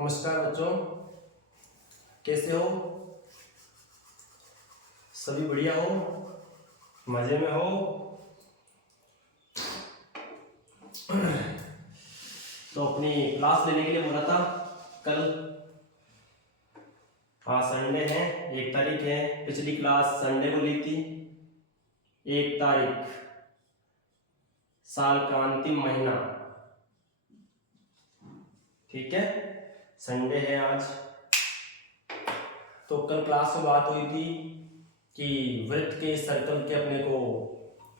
नमस्कार बच्चों, कैसे हो? सभी बढ़िया हो, मजे में हो? तो अपनी क्लास लेने के लिए बोला था कल। हाँ, संडे है, 1 तारीख है। पिछली क्लास संडे को ली थी। 1 तारीख, साल का अंतिम महीना। ठीक है, संडे है आज। तो कल क्लास में बात हुई थी कि वृत्त के सर्कल के अपने को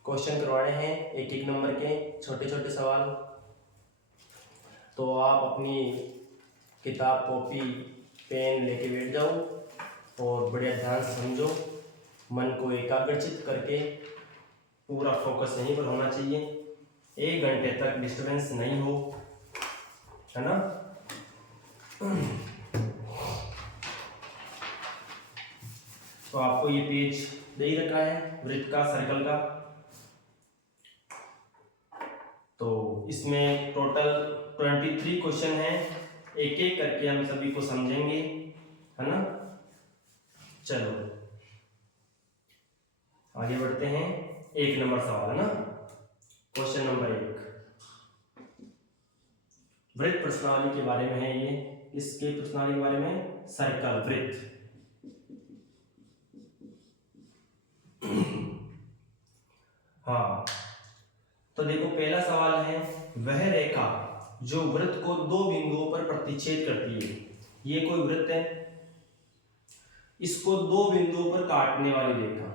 क्वेश्चन करवाने हैं, एक एक नंबर के छोटे छोटे सवाल। तो आप अपनी किताब, कॉपी, पेन लेके बैठ जाओ और बढ़िया ध्यान से समझो। मन को एकाग्रचित करके पूरा फोकस यहीं पर होना चाहिए। 1 घंटे तक डिस्टरबेंस नहीं हो, है ना? तो आपको ये पेज दे ही रखा है वृत्त का, सर्कल का। तो इसमें टोटल 23 क्वेश्चन हैं। एक एक करके हम सभी को समझेंगे, है ना? चलो आगे बढ़ते हैं। 1 नंबर सवाल, है ना? क्वेश्चन नंबर 1 वृत्त प्रश्नावली के बारे में है। ये इसके प्रश्नावली के बारे में, सर्कल, वृत्त। हाँ, तो देखो पहला सवाल है, वह रेखा जो वृत्त को 2 बिंदुओं पर प्रतिच्छेद करती है। ये कोई वृत्त है, इसको 2 बिंदुओं पर काटने वाली रेखा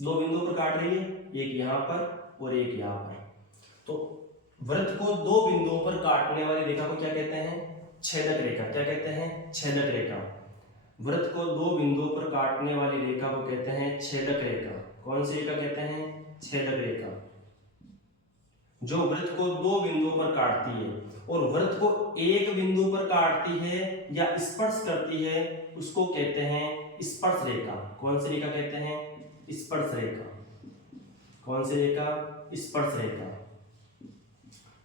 2 बिंदुओं पर काट रही है, एक यहां पर और एक यहां पर। तो वृत्त को 2 बिंदुओं पर काटने वाली रेखा को क्या कहते हैं? छेदक रेखा। क्या कहते हैं? छेदक रेखा। वृत्त को 2 बिंदुओं पर काटने वाली रेखा को कहते हैं छेदक रेखा। कौन सी रेखा कहते हैं? छेदक रेखा। जो वृत्त को 2 बिंदुओं पर काटती है और वृत्त को एक बिंदु पर काटती है या स्पर्श करती है, उसको कहते हैं स्पर्श रेखा। कौन सी रेखा कहते हैं? स्पर्श रेखा। कौन सी रेखा? स्पर्श रेखा।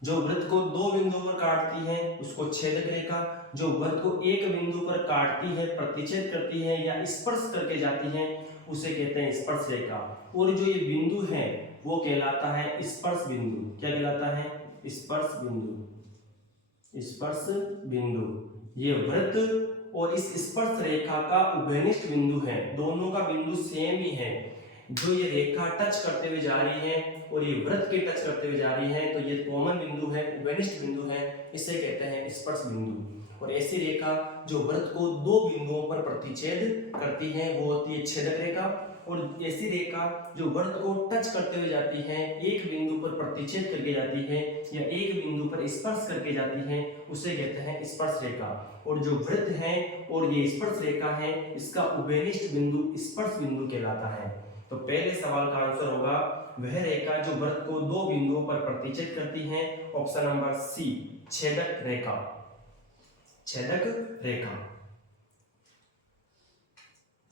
जो वृत्त को 2 बिंदुओं पर काटती है उसको छेदक रेखा। जो वृत्त को एक बिंदु पर काटती है, प्रतिच्छेद करती है या स्पर्श करके जाती है, उसे कहते हैं स्पर्श रेखा। और जो ये बिंदु है वो कहलाता है स्पर्श बिंदु। क्या कहलाता है? स्पर्श बिंदु। स्पर्श बिंदु ये वृत्त और इस स्पर्श रेखा का उभयनिष्ठ बिंदु है। दोनों का बिंदु सेम ही है। जो ये रेखा टच करते हुए जा रही है और ये वृत्त के टच करते हुए जा रही है, तो ये कॉमन बिंदु है, उभयनिष्ठ बिंदु है, इसे कहते हैं स्पर्श बिंदु। और ऐसी रेखा जो वृत्त को 2 बिंदुओं पर प्रतिच्छेद करती है वो होती है छेदक रेखा। और ऐसी रेखा जो वृत्त को टच करते हुए जाती है, एक बिंदु पर प्रतिच्छेद करके जाती है या एक बिंदु पर स्पर्श करके जाती है, उसे कहते हैं स्पर्श रेखा। और जो वृत्त है और ये स्पर्श रेखा है, इसका उभयनिष्ठ बिंदु स्पर्श बिंदु कहलाता है। तो पहले सवाल का आंसर होगा वह रेखा जो वृत्त को 2 बिंदुओं पर प्रतिच्छेद करती है। ऑप्शन नंबर सी, छेदक रेखा। छेदक रेखा।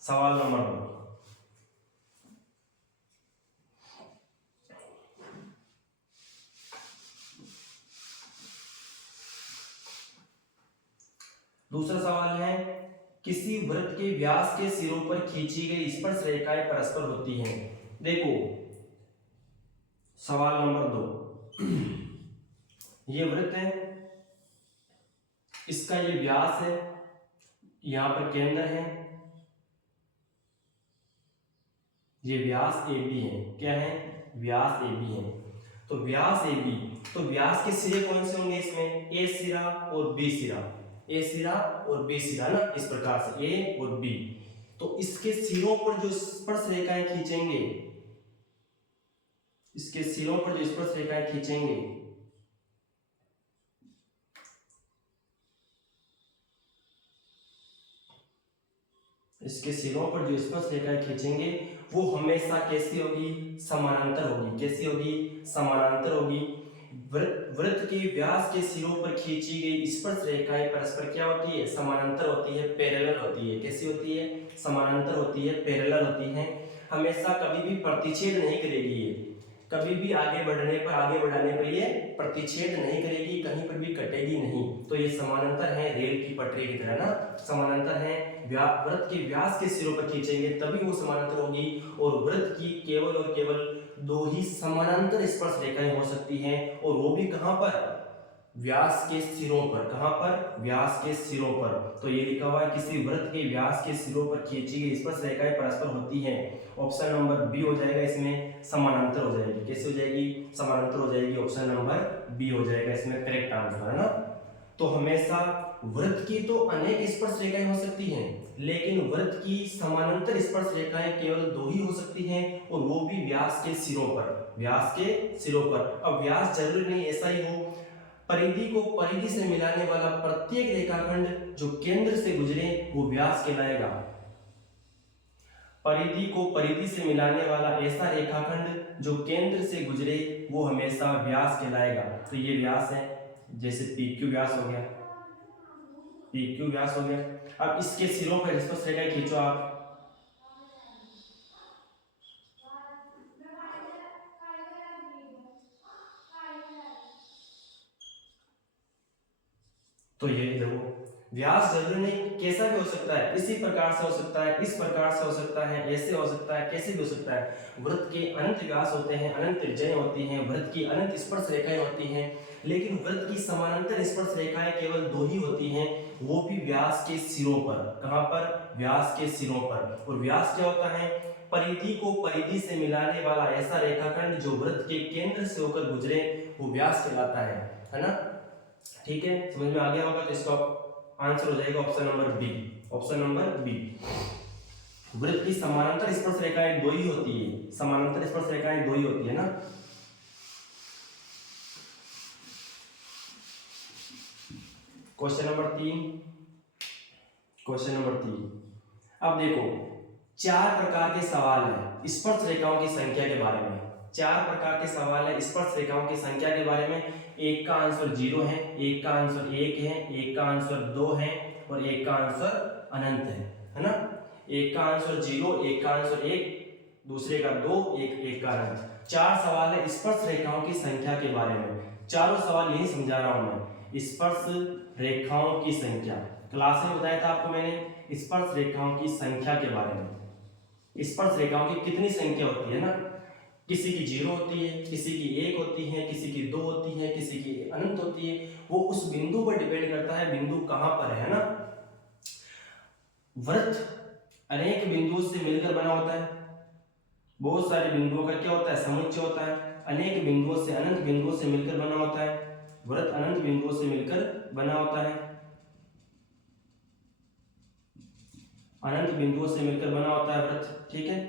सवाल नंबर 2 दूसरा सवाल है, किसी वृत्त के व्यास के सिरों पर खींची गई स्पर्श रेखाएं परस्पर होती हैं। देखो सवाल नंबर 2 ये वृत्त है, इसका ये व्यास है, यहां पर केंद्र है, ये व्यास ए बी है। क्या है? व्यास ए बी है। तो व्यास ए बी, तो व्यास के सिरे कौन से होंगे इसमें? ए सिरा और बी सिरा। ए सिरा और बी सिरा ना, इस प्रकार से ए और बी। तो इसके सिरों पर जो स्पर्श रेखाएं खींचेंगे, इसके सिरों पर जो स्पर्श रेखाएं खींचेंगे, इसके सिरों पर जो स्पर्श रेखाएं खींचेंगे वो हमेशा कैसी होगी? समानांतर होगी। कैसी होगी? समानांतर होगी। वृत्त के व्यास के सिरों पर खींची गई स्पर्श रेखाएं परस्पर क्या होती है? समानांतर होती है, पैरेलल होती है। कैसी होती है? समानांतर होती है, पैरेलल होती है। हमेशा कभी भी प्रतिच्छेद नहीं करेगी। ये कभी भी आगे बढ़ाने पर ये प्रतिच्छेद नहीं करेगी, कहीं पर भी कटेगी नहीं। तो ये समानांतर है रेल की पटरी की तरह ना, समानांतर है। वृत्त के व्यास के सिरों पर खींचेंगे तभी वो समानांतर होगी। और वृत्त की केवल और केवल दो ही समानांतर स्पर्श रेखाएं हो सकती हैं, और वो भी कहां पर, व्यास के सिरों पर। कहां पर, व्यास के सिरों पर। तो ये लिखा हुआ है किसी वृत्त के व्यास के सिरों पर खींची गई स्पर्श रेखाएं परस्पर होती हैं। ऑप्शन नंबर बी हो जाएगा, इसमें समानांतर हो जाएगी। कैसे हो जाएगी, समानांतर हो जाएगी। ऑप्शन नंबर बी हो जाएगा इसमें करेक्ट आंसर, है ना। तो हमेशा वृत्त की तो अनेक स्पर्श रेखाएं हो सकती हैं, लेकिन वृत्त की समानांतर स्पर्श रेखाएं केवल दो ही हो सकती हैं, और वो भी व्यास के सिरों पर। व्यास के सिरों पर। अब व्यास जरूरी नहीं ऐसा ही हो, परिधि को परिधि से मिलाने वाला प्रत्येक रेखाखंड जो केंद्र से गुजरे वो व्यास कहलाएगा। परिधि को परिधि से मिलाने वाला ऐसा रेखाखंड जो केंद्र से गुजरे वो हमेशा व्यास कहलाएगा। तो ये व्यास है, जैसे PQ व्यास हो गया, PQ व्यास हो गया। अब इसके सिरों पर स्पर्श रेखाएं खींचो आप। तो ये देखो, व्यास जरूरी नहीं, कैसा भी हो सकता है, इसी प्रकार से हो सकता है, इस प्रकार से हो सकता है, ऐसे हो सकता है, कैसे भी हो सकता है। वृत्त के अनंत व्यास होते हैं, अनंत त्रिज्याएं होती हैं, वृत्त की अनंत स्पर्श रेखाएं होती हैं, लेकिन वृत्त की समानांतर स्पर्श रेखाएं केवल दो ही होती हैं, वो भी व्यास के सिरों पर। कहां पर, व्यास के सिरों पर। और व्यास क्या होता है, परिधि को परिधि से मिलाने वाला ऐसा रेखाखंड जो वृत्त के केंद्र से होकर गुजरे वो व्यास कहलाता है ना। ठीक है, समझ में आ गया होगा। तो इसका आंसर हो जाएगा option number B. Option number B. वृत्त की समानांतर स्पर्श रेखाएं दो ही होती है, समानांतर स्पर्श रेखाएं दो ही होती है ना। Question number 3। Question number 3। अब देखो, चार प्रकार के सवाल है स्पर्श रेखाओं की संख्या के बारे में। चार प्रकार के सवाल है स्पर्श रेखाओं की संख्या के बारे में। एक का आंसर 0 है, एक का आंसर 1 है, एक का आंसर 2 है, और एक का आंसर अनंत है ना। एक का आंसर 0, एक का आंसर 1, दूसरे का 2, एक का अनंत। चार सवाल है स्पर्श रेखाओं की संख्या के बारे में। चारों सवाल यही समझा रहा हूं मैं, स्पर्श रेखाओं की संख्या। क्लास में बताया था आपको मैंने स्पर्श रेखाओं की संख्या के बारे में। स्पर्श रेखाओं की कितनी संख्या होती है ना, किसी की 0 होती है, किसी की 1 होती है, किसी की 2 होती है, किसी की अनंत होती है। वो उस बिंदु पर डिपेंड करता है, बिंदु कहां पर है ना। वृत्त अनेक बिंदुओं से मिलकर बना होता है, बहुत सारे बिंदुओं का क्या होता है, समुच्चय होता है। अनेक बिंदुओं से, अनंत बिंदुओं से मिलकर बना होता है। वृत्त अनंत बिंदुओं से मिलकर बना होता है, अनंत बिंदुओं से मिलकर बना होता है वृत्त। ठीक है,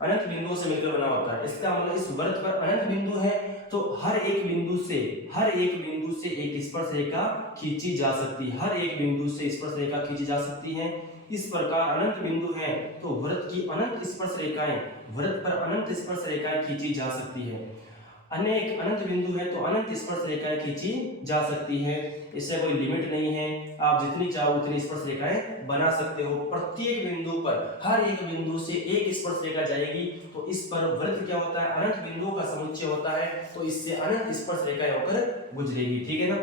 अनंत बिंदुओं से मिलकर बना होता है। इसका मतलब इस वृत्त पर अनंत बिंदु है, तो हर एक बिंदु से एक स्पर्श रेखा खींची जा सकती है। हर एक बिंदु से स्पर्श रेखा खींची जा सकती है। इस प्रकार अनंत बिंदु है तो वृत्त की अनंत स्पर्श रेखाएं, वृत्त पर अनंत स्पर्श रेखाएं खींची जा सकती है। अनेक अनंत बिंदु है तो अनंत स्पर्श रेखाएं खींची जा सकती है। इससे कोई लिमिट नहीं है, आप जितनी चाहो उतनी स्पर्श रेखाएं बना सकते हो। प्रत्येक बिंदु पर, हर एक बिंदु से एक स्पर्श रेखा जाएगी, तो इस पर वृत्त क्या होता है, अनंत बिंदुओं का समुच्चय होता है, तो इससे अनंत स्पर्श रेखाएं होकर गुजरेगी। ठीक है ना,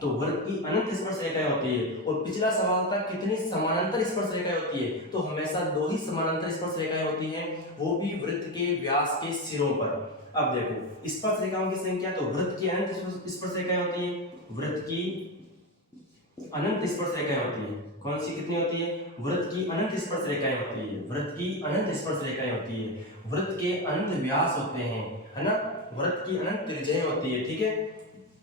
तो वृत्त की अनंत स्पर्श रेखाएं होती है। और पिछला सवाल था कितनी समानांतर स्पर्श रेखाएं होती है, तो हमेशा दो ही समानांतर स्पर्श रेखाएं होती हैं, वो भी वृत्त के व्यास के सिरों पर। अब देखो स्पर्श रेखाओं की संख्या, तो वृत्त की अनंत स्पर्श रेखाएं होती है, वृत्त की अनंत स्पर्श रेखाएं होती है। कौन सी कितनी होती है, वृत्त की अनंत स्पर्श रेखाएं होती है, वृत्त की अनंत स्पर्श रेखाएं होती है। वृत्त के अनंत व्यास होते हैं, है ना, वृत्त की अनंत त्रिज्याएं होती है। ठीक है,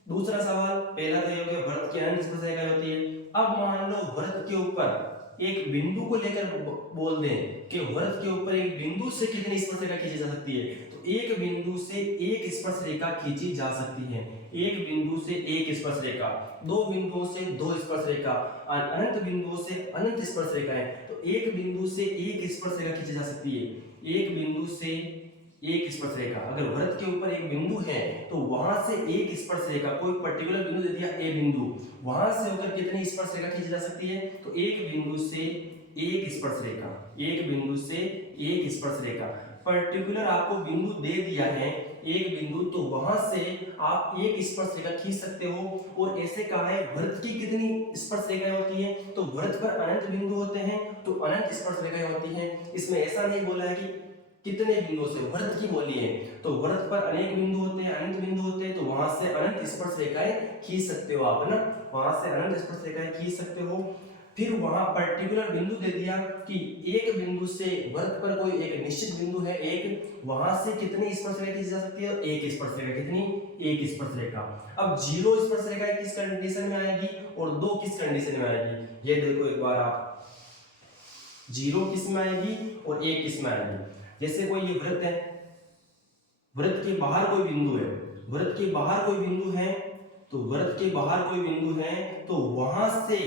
दूसरा सवाल, पहला तो ये हो गया वृत्त की अनंत स्पर्श रेखाएं होती है। अब मान लो वृत्त के ऊपर एक बिंदु को लेकर बोल दें कि वृत्त के ऊपर एक बिंदु से कितनी स्पर्श रेखा खींची जा सकती है, तो एक बिंदु से एक स्पर्श रेखा खींची जा सकती है। एक बिंदु से एक स्पर्श रेखा, दो बिंदुओं से दो स्पर्श रेखा, अनंत बिंदुओं से अनंत स्पर्श रेखाएं, तो एक बिंदु से एक स्पर्श रेखा खींची जा सकती है। एक बिंदु से एक स्पर्श रेखा, अगर वृत्त के ऊपर एक बिंदु है तो वहां से एक स्पर्श रेखा, कोई पर्टिकुलर बिंदु दे दिया ए बिंदु, वहां से होकर कितनी स्पर्श रेखा खींची जा सकती है, तो एक बिंदु से एक स्पर्श रेखा, एक बिंदु से एक स्पर्श रेखा। पर्टिकुलर आपको बिंदु दे दिया है एक बिंदु, तो वहां से आप एक स्पर्श रेखा खींच सकते हो। और ऐसे कहा है वृत्त की कितनी स्पर्श रेखाएं होती है, तो वृत्त पर अनंत बिंदु होते हैं तो अनंत स्पर्श रेखाएं होती हैं। इसमें ऐसा नहीं बोला है कि कितने बिंदुओं से, वृत्त की बोली है, तो वृत्त पर अनेक बिंदु होते हैं, अनंत बिंदु होते हैं, तो वहां से अनंत स्पर्श रेखाएं खींच सकते हो आप, है ना, वहां से अनंत स्पर्श रेखाएं खींच सकते हो। फिर वहां पर्टिकुलर बिंदु दे दिया कि एक बिंदु से वृत्त पर कोई एक निश्चित बिंदु है एक, वहां से कितनी स्पर्श रेखा खींची जा सकती है, एक स्पर्श रेखा। कितनी, एक स्पर्श रेखा। अब जीरो स्पर्श रेखा किस कंडीशन में आएगी और दो किस कंडीशन में आएगी, ये देखो एक बार आप, जीरो किस में आएगी और एक किस में आएगी। जैसे कोई ये वृत्त है, वृत्त के बाहर कोई बिंदु है, वृत्त के बाहर कोई बिंदु है, तो वृत्त के बाहर कोई बिंदु है तो वहां से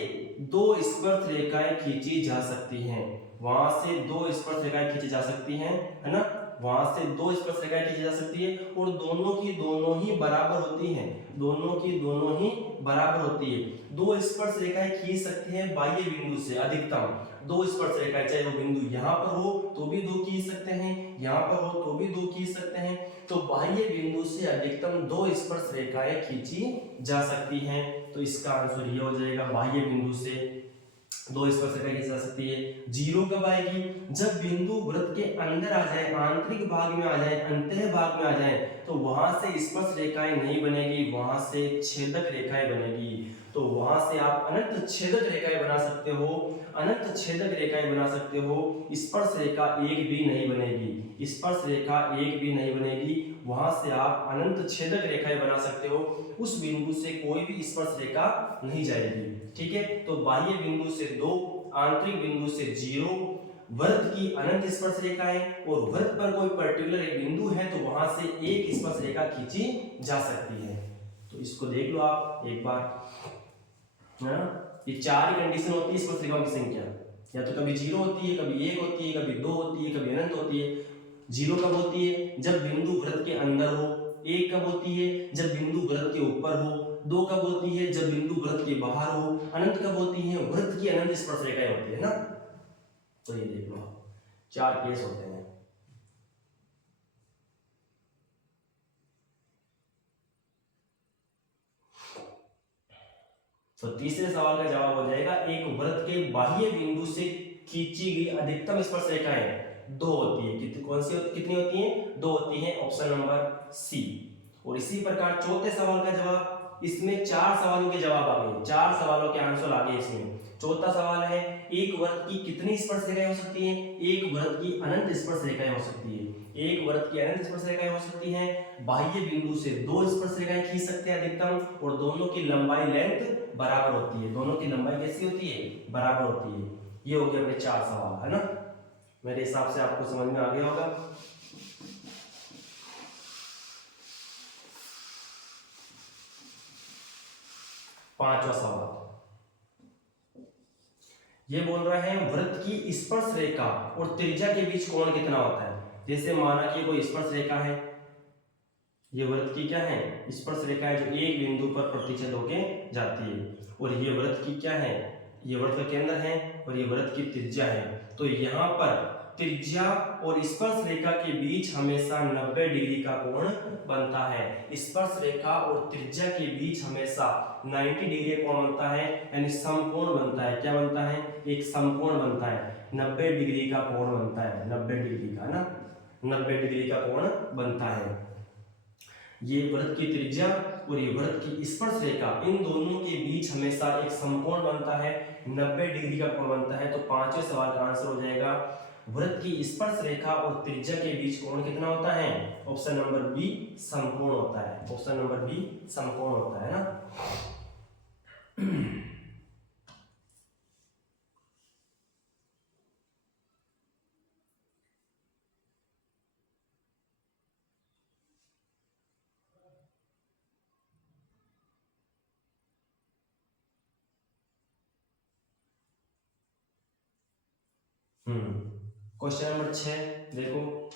दो स्पर्श रेखाएं खींची जा सकती हैं, वहां से दो स्पर्श रेखाएं खींची जा सकती हैं, है ना, वहां से दो स्पर्श रेखाएं खींची जा सकती है और दोनों की दोनों ही बराबर होती हैं, दोनों की दोनों ही बराबर होती है। दो स्पर्श रेखाएं खींच सकती हैं बाह्य बिंदु से अधिकतम दो स्पर्श रेखाएं, चाहे वो बिंदु यहाँ पर हो तो भी दो खींच सकते हैं, यहाँ पर हो तो भी दो खींच सकते हैं, तो बाह्य बिंदु से अधिकतम दो स्पर्श रेखाएं खींची जा सकती हैं। तो इसका आंसर ये हो जाएगा, बाह्य बिंदु से दो स्पर्श रेखाएं खींची जा सकती है। जीरो कब आएगी, जब बिंदु वृत्त के अंदर आ जाए, आंतरिक भाग में आ जाए, अंतः भाग में आ जाए, तो वहां से स्पर्श रेखाएं नहीं बनेगी, वहां से छेदक रेखाएं बनेगी। तो वहां से आप अनंत छेदक रेखाएं बना सकते हो, अनंत छेदक रेखाएं बना सकते हो। स्पर्श रेखा एक भी नहीं बनेगी, स्पर्श रेखा एक भी नहीं बनेगी, वहां से आप अनंत छेदक रेखाएं बना सकते हो। उस बिंदु से कोई भी स्पर्श रेखा नहीं जाएगी, ठीक है। तो बाह्य बिंदु से दो, आंतरिक बिंदु से जीरो, वृत्त की अनंत स्पर्श रेखाएं और वृत्त पर कोई पर्टिकुलर एक बिंदु है तो वहां से एक स्पर्श रेखा खींची जा सकती है। तो इसको देख लो आप एक बार, है ना, ये चार कंडीशन होती है स्पर्श रेखाओं की संख्या, या तो कभी जीरो होती है, कभी एक होती है, कभी दो होती है, कभी अनंत होती है। जीरो कब होती है, जब बिंदु वृत्त के अंदर हो। एक कब होती है, जब बिंदु वृत्त के ऊपर हो। दो कब होती है, जब बिंदु वृत्त के बाहर हो। अनंत कब होती है, वृत्त की अनंत स्पर्श रेखाएं होती है ना। तो ये देख लो, चार केस होते हैं। तो तीसरे सवाल का जवाब हो जाएगा, एक वृत्त के बाह्य बिंदु से खींची गई अधिकतम स्पर्श रेखाएं दो होती है। कौन सी कितनी होती हैं, दो होती हैं, ऑप्शन नंबर सी। और इसी प्रकार चौथे सवाल का जवाब, इसमें चार सवालों के जवाब आ गए, चार सवालों के आंसर आ गए इसमें। चौथा सवाल है, एक वृत्त की कितनी स्पर्श रेखाएं हो सकती हैं, एक वृत्त की अनंत स्पर्श रेखाएं हो सकती है, एक वृत्त की अनंत स्पर्श रेखाएं हो सकती हैं। बाह्य बिंदु से दो स्पर्श रेखाएं खींच सकते हैं अधिकतम, और दोनों की लंबाई लेंथ बराबर होती है, दोनों की लंबाई कैसी होती है, बराबर होती है। ये हो गए अपने चार सवाल, है ना। मेरे हिसाब से आपको समझ में आ गया होगा। पांचवा सवाल, ये बोल रहा है वृत्त की स्पर्श रेखा और त्रिज्या के बीच कोण कितना होता है। जैसे माना कि कोई स्पर्श रेखा है, ये वृत्त की क्या है, स्पर्श रेखा है, जो एक बिंदु पर प्रतिच्छेद होके जाती है, और ये वृत्त की क्या है, ये वृत्त का केंद्र है और ये वृत्त की त्रिज्या है। तो यहाँ पर त्रिज्या और स्पर्श रेखा के बीच हमेशा 90 डिग्री का कोण बनता है। स्पर्श रेखा और त्रिज्या के बीच हमेशा 90 डिग्री कोण बनता है, यानी समकोण बनता है। क्या बनता है, एक समकोण बनता है, 90 डिग्री का कोण बनता है, 90 डिग्री का ना, 90 डिग्री का कोण बनता है। ये वृत्त की त्रिज्या और ये वृत्त की स्पर्श रेखा, इन दोनों के बीच हमेशा एक समकोण बनता है, 90 डिग्री का कोण बनता है। तो पांचवें सवाल का आंसर हो जाएगा, वृत्त की स्पर्श रेखा और त्रिज्या के बीच कोण कितना होता है, ऑप्शन नंबर बी, समकोण होता है, ऑप्शन नंबर बी समकोण होता है ना। क्वेश्चन नंबर 6 देखो,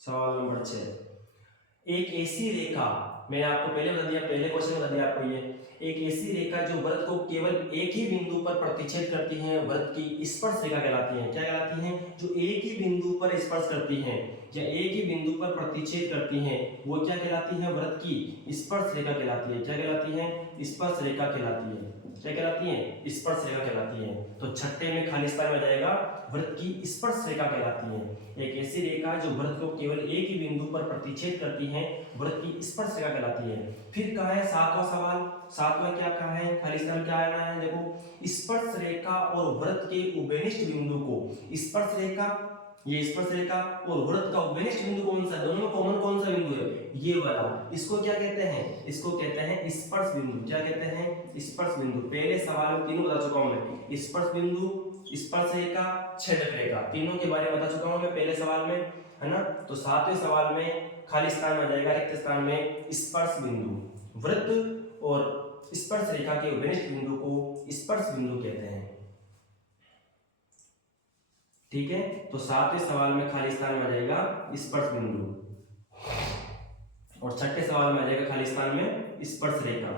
सवाल नंबर 6, एक ऐसी रेखा मैंने आपको पहले बता दिया, पहले क्वेश्चन बता दिया आपको, ये एक ऐसी रेखा जो वृत्त को केवल एक ही बिंदु पर प्रतिच्छेद करती है वृत्त की स्पर्श रेखा कहलाती है। क्या कहलाती है? जो एक ही बिंदु पर स्पर्श करती है या एक ही बिंदु पर प्रतिच्छेद करती है वो क्या कहलाती है? वृत्त की स्पर्श रेखा कहलाती है। क्या कहलाती है? स्पर्श रेखा कहलाती है। क्या कहलाती है? स्पर्श रेखा कहलाती है। तो छठे में खाली स्थान में जाएगा वृत्त की स्पर्श रेखा कहलाती है। एक ऐसी रेखा जो वृत्त को केवल एक ही बिंदु पर प्रतिच्छेद करती है वृत्त की स्पर्श रेखा कहलाती है। फिर कहा है सातवां सवाल, सातवां क्या कहा है? खाली स्थान क्या आना है? देखो, स्पर्श रेखा और वृत्त के उभयनिष्ठ बिंदु को, स्पर्श रेखा, ये स्पर्श रेखा और वृत्त का उभयनिष्ठ बिंदु कौन सा है? दोनों में कॉमन कौन सा बिंदु है? ये वाला। इसको क्या कहते हैं? इसको कहते हैं स्पर्श बिंदु। क्या कहते हैं? स्पर्श बिंदु। पहले सवाल में तीनों बता चुका हूं मैं, स्पर्श बिंदु, स्पर्श रेखा, छेदक रेखा, तीनों के बारे में बता चुका हूं मैं पहले सवाल में, है ना। तो सातवें सवाल में खाली स्थान में जाएगा, रिक्त स्थान में स्पर्श बिंदु। वृत्त और स्पर्श रेखा के उभयनिष्ठ बिंदु को स्पर्श बिंदु कहते हैं। ठीक है, तो सातवें सवाल में खाली स्थान में आ जाएगा स्पर्श बिंदु और छठे सवाल में आ जाएगा खाली स्थान में स्पर्श रेखा।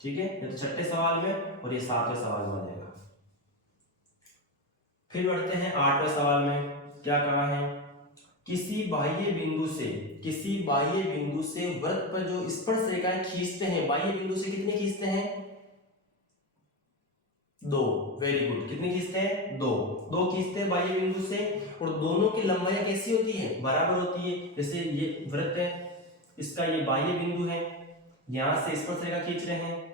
ठीक है, ये तो छठे सवाल में और ये सातवें सवाल में आ जाएगा। फिर बढ़ते हैं आठवें सवाल में। क्या कहा है? किसी बाह्य बिंदु से वृत्त पर जो स्पर्श रेखाएं खींचते हैं, बाह्य बिंदु से कितने खींचते हैं? दो। Very good. कितने खींचते हैं? दो खींचते हैं बाह्य बिंदु से, और दोनों की लंबाई कैसी होती है? बराबर होती है। जैसे ये वृत्त है, इसका ये बाह्य बिंदु है, यहां से स्पर्श रेखा खींच रहे हैं,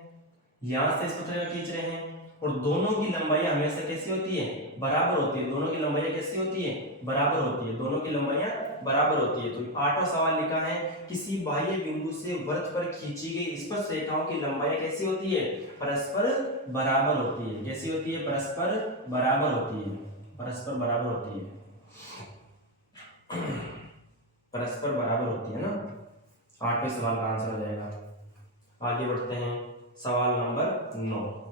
यहां से स्पर्श रेखा खींच रहे हैं, और दोनों की लंबाई हमेशा कैसी होती है? बराबर होती है। दोनों की लंबाई कैसी होती है? बराबर होती है। दोनों की लंबाइयां बराबर होती है। तो आठवां सवाल लिखा है, किसी बाह्य बिंदु से वृत्त पर खींची गई स्पर्श रेखाओं की लंबाई कैसी होती है? परस्पर बराबर होती है। कैसी होती है? परस्पर बराबर होती है। परस्पर बराबर होती है। परस्पर बराबर होती है ना। आठवें सवाल का आंसर हो जाएगा। आगे बढ़ते हैं, सवाल नंबर 9।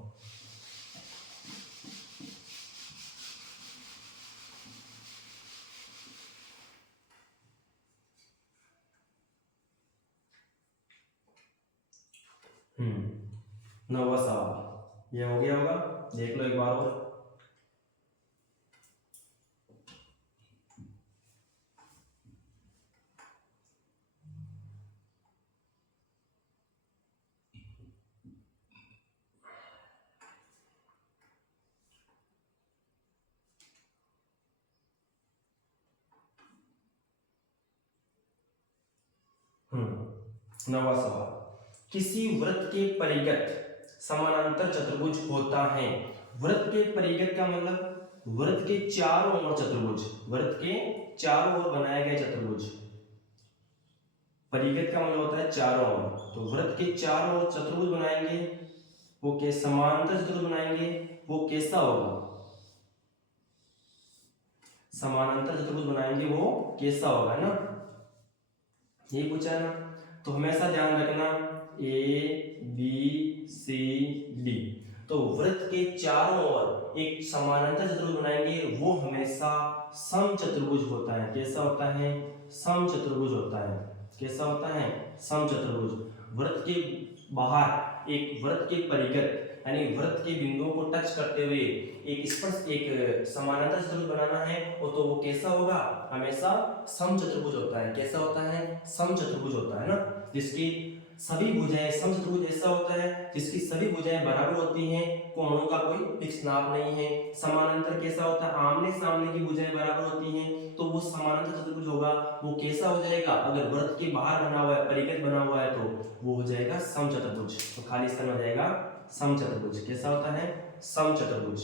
नौवां सवाल ये हो गया होगा, देख लो एक बार और। नौवां सवाल, किसी वृत्त के परिगत समानांतर चतुर्भुज होता है। वृत्त के परिगत का मतलब वृत्त के चारों ओर चतुर्भुज, वृत्त के चारों ओर बनाया गया चतुर्भुज। परिगत का मतलब होता है चारों ओर। तो वृत्त के चारों ओर चतुर्भुज बनाएंगे, वो के समांतर चतुर्भुज बनाएंगे, वो कैसा होगा? समानांतर चतुर्भुज बनाएंगे, वो कैसा होगा ना, यही पूछा है ना। तो हमेशा ध्यान रखना ए बी सी डी। तो वृत्त के चारों ओर एक समानांतर चतुर्भुज बनाएंगे, वो हमेशा समचतुर्भुज होता है। कैसा होता है? समचतुर्भुज होता है। कैसा होता है? समचतुर्भुज। वृत्त के बाहर एक वृत्त के परिगत यानी वृत्त के बिंदुओं को टच करते हुए एक स्पर्श, एक समानांतर चतुर्भुज बनाना है, वो तो वो कैसा होगा? हमेशा समचतुर्भुज होता है। कैसा होता है? समचतुर्भुज होता है ना, जिसकी सभी भुजाएं, समचतुर्भुज ऐसा होता है जिसकी सभी भुजाएं बराबर होती हैं, कोणों का कोई फिक्स नाप नहीं है। समानांतर कैसा होता है? आमने सामने की भुजाएं बराबर होती हैं, तो वो समानांतर चतुर्भुज होगा। वो कैसा हो जाएगा? अगर वृत्त के बाहर बना हुआ है, परिगत बना हुआ है, तो वो हो जाएगा समचतुर्भुज। तो खाली स्थान हो जाएगा समचतुर्भुज। कैसा होता है? समचतुर्भुज,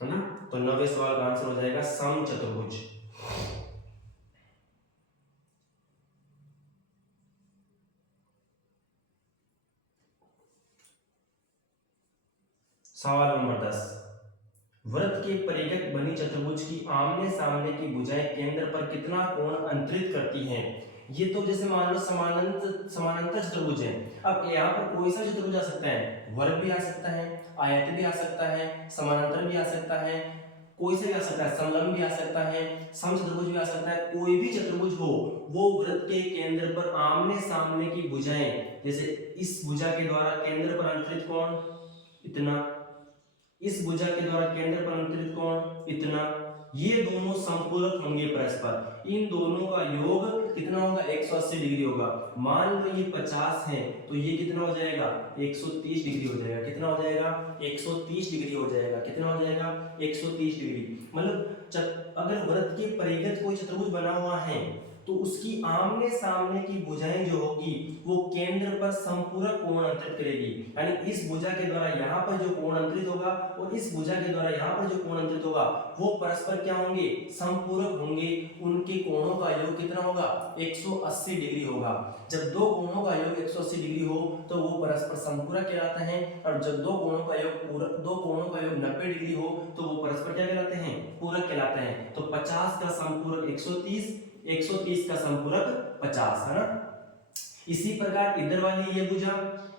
है ना। तो 9वें सवाल का आंसर हो जाएगा समचतुर्भुज। सवाल नंबर 10, वृत्त के परिगत बनी चतुर्भुज की आमने सामने की भुजाएं केंद्र पर कितना कोण अंतरित करती हैं? ये तो जैसे मान लो समानांतर चतुर्भुज है। अब यहाँ पर कोई सा चतुर्भुज आ सकता है? वर्ग भी आ सकता है, आयत भी आ सकता है, समानांतर भी आ सकता है, कोई से भी आ सकता है, समलंब भी आ सकता है, समचतुर्भुज भी आ सकता है, कोई भी चतुर्भुज हो वो वृत्त के केंद्र पर आमने सामने की भुजाएं, जैसे इस भुजा के द्वारा केंद्र पर अंतरित कोण इतना, इस भुजा के द्वारा केंद्र पर अंतरित कोण इतना, ये दोनों समपूरक होंगे परस्पर, इन दोनों का योग कितना होगा 180 डिग्री होगा। मान लो ये 50 है तो ये कितना हो जाएगा 130 डिग्री हो जाएगा, कितना हो जाएगा 130 डिग्री हो जाएगा, कितना हो जाएगा 130 डिग्री। मतलब अगर वृत्त के परिगत कोई चतुर्भुज बना हुआ है तो उसकी आमने सामने की भुजाएं जो होगी वो केंद्र पर संपूरक कोण अंतरित करेगी, यानी इस भुजा के द्वारा यहाँ पर जो कोण अंतरित होगा और इस भुजा के द्वारा यहाँ पर जो कोण अंतरित होगा वो परस्पर क्या होंगे, संपूरक होंगे। उनके कोणों का योग कितना होगा 180 डिग्री होगा। जब दो कोणों का योग 180 डिग्री हो तो वो परस्पर संपूरक कहलाते हैं, और जब दो कोणों का योग 90 डिग्री हो तो वो परस्पर क्या कहलाते हैं, पूरक कहलाते हैं। तो 50 का संपूरक 130, 130 का संपूरक 50, है ना। इसी प्रकार इधर वाली ये भुजा,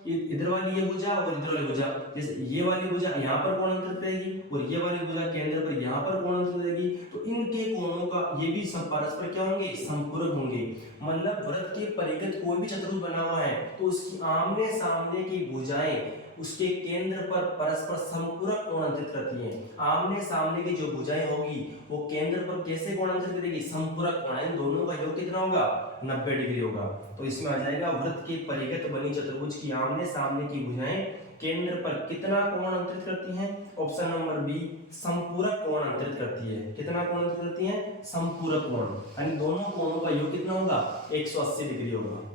इधर वाली ये भुजा और इधर वाली भुजा, जैसे ये वाली भुजा यहाँ पर कोण अंतरित रहेगी और ये वाली भुजा केंद्र पर यहाँ पर कोण अंतरित रहेगी, तो इनके कोणों का ये भी परस्पर क्या होंगे, संपूरक होंगे। मतलब वृत्त के परिगत कोई भी चतुर्भुज बना हुआ है तो उसकी आमने सामने की भुजाएं उसके केंद्र पर परस्पर संपूरक कोण अंतरित करती हैं। आमने सामने की जो भुजाएं होगी वो केंद्र पर कैसे कोण अंतरित करेगी, संपूरक कोण, इन दोनों का योग कितना होगा 90 डिग्री होगा। तो इसमें आ जाएगा वृत्त के परिगत बनी चतुर्भुज की आमने सामने की भुजाएं केंद्र पर कितना कोण अंतरित करती हैं, ऑप्शन नंबर बी संपूरक कोण अंतरित करती है। कितना कोण अंतरित करती हैं, संपूरक कोण, यानी दोनों कोणों का योग कितना होगा 180 डिग्री होगा।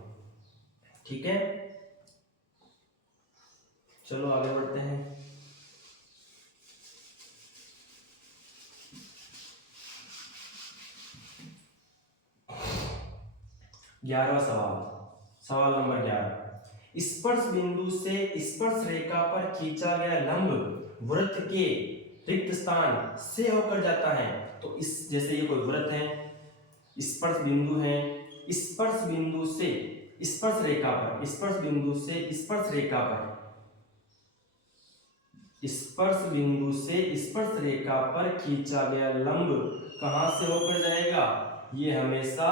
ठीक है, चलो आगे बढ़ते हैं। 11वां सवाल, सवाल नंबर 11, स्पर्श बिंदु से स्पर्श रेखा पर खींचा गया लंब वृत्त के रिक्त स्थान से होकर जाता है। तो इस जैसे ये कोई वृत्त है, स्पर्श बिंदु है, स्पर्श बिंदु से स्पर्श रेखा पर, स्पर्श बिंदु से स्पर्श रेखा पर, स्पर्श बिंदु से स्पर्श रेखा पर खींचा गया लंब कहां से होकर जाएगा, ये हमेशा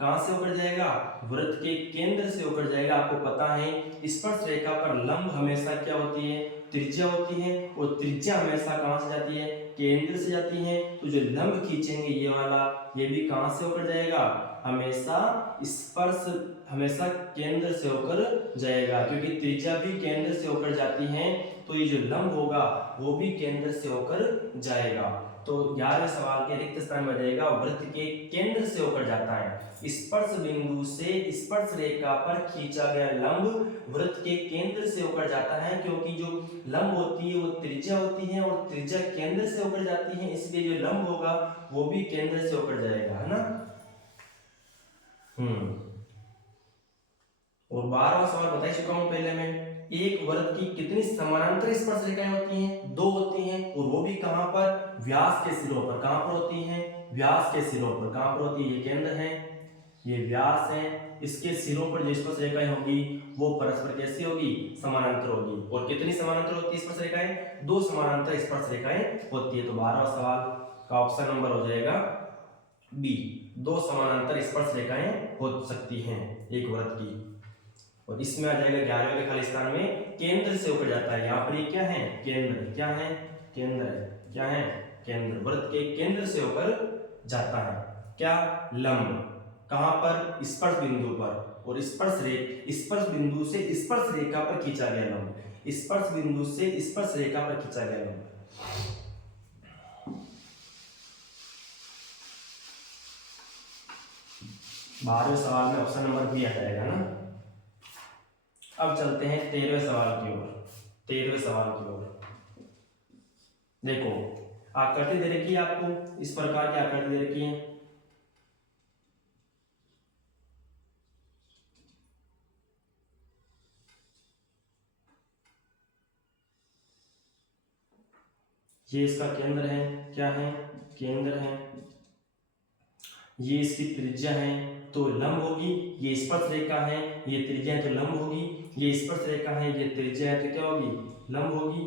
कहां से होकर जाएगा, वृत्त के केंद्र से होकर जाएगा। आपको पता है स्पर्श रेखा पर लंब हमेशा क्या होती है, त्रिज्या होती है, और त्रिज्या हमेशा कहां से जाती है, केंद्र से जाती है। तो जो लंब खींचेंगे ये वाला, ये भी कहां से होकर जाएगा, हमेशा स्पर्श, हमेशा केंद्र से होकर जाएगा, क्योंकि त्रिज्या भी केंद्र से होकर जाती है, तो ये जो लंब होगा वो भी केंद्र से होकर जाएगा। तो 11वें सवाल के रिक्त स्थान में जाएगा वृत्त के केंद्र से होकर जाता है। स्पर्श बिंदु से स्पर्श रेखा पर खींचा गया लंब वृत्त के केंद्र से होकर जाता है, क्योंकि जो लंब होती है वो त्रिज्या होती है और त्रिज्या केंद्र से होकर जाती है, इसलिए जो लंब होगा वो भी केंद्र से होकर जाएगा, है ना। और 12वां सवाल बता चुका हूं पहले मैं, एक वृत्त की कितनी समानांतर स्पर्श रेखाएं होती हैं, 2 होती हैं, और वो भी कहां पर, व्यास के सिरों पर। कहां पर होती हैं, व्यास के सिरों पर। कहां पर होती है, ये केंद्र है, ये व्यास है, इसके सिरों पर जो स्पर्श रेखाएं होगी वो परस्पर कैसी होगी, समानांतर होगी। और कितनी समानांतर होती है स्पर्श रेखाएं, 2 समानांतर स्पर्श रेखाएं होती है। तो 12वां सवाल का ऑप्शन नंबर हो जाएगा बी, 2 समानांतर स्पर्श रेखाएं हो सकती हैं एक वृत्त की। और इसमें आ जाएगा 11वें के खाली स्थान में केंद्र से होकर जाता है। यहाँ पर ये क्या है, केंद्र, क्या है, केंद्र है, क्या है, केंद्र, वृत्त के केंद्र से होकर जाता है। क्या, लंब, कहां पर, स्पर्श बिंदु पर, और स्पर्श बिंदु से स्पर्श रेखा पर खींचा गया लंब, स्पर्श बिंदु से स्पर्श रेखा पर खींचा गया लंब। बारहवें सवाल में ऑप्शन नंबर बी आ जाएगा ना। अब चलते हैं 13वें सवाल की ओर। 13वें सवाल की ओर देखो, आकृति दे रखी है आपको, इस प्रकार की आकृति दे रखी है। ये इसका केंद्र है, क्या है, केंद्र है, ये इसकी त्रिज्या है तो लंब होगी, ये स्पर्श रेखा है, ये त्रिज्या है तो लंब होगी, ये स्पर्श रेखा है, ये त्रिज्या है तो क्या होगी, लंब होगी।